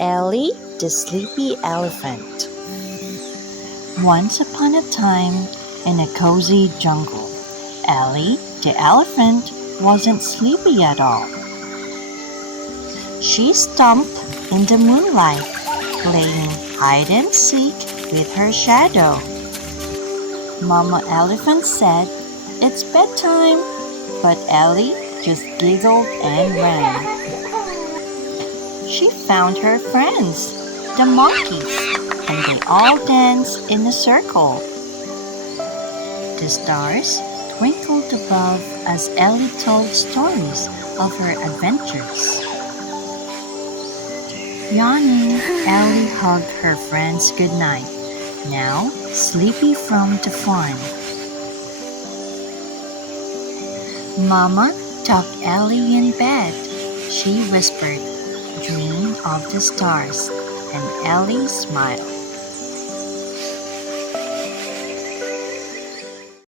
Ellie the Sleepy Elephant. Once upon a time, in a cozy jungle, Ellie the elephant wasn't sleepy at all. She stomped in the moonlight, playing hide and seek with her shadow. Mama Elephant said, "It's bedtime," but Ellie just giggled and ran. She found her friends, the monkeys, and they all danced in a circle. The stars twinkled above as Ellie told stories of her adventures. Yawning, Ellie hugged her friends goodnight, now sleepy from the fun. Mama tucked Ellie in bed. She whispered, "Dream of the stars," and Ellie smiled.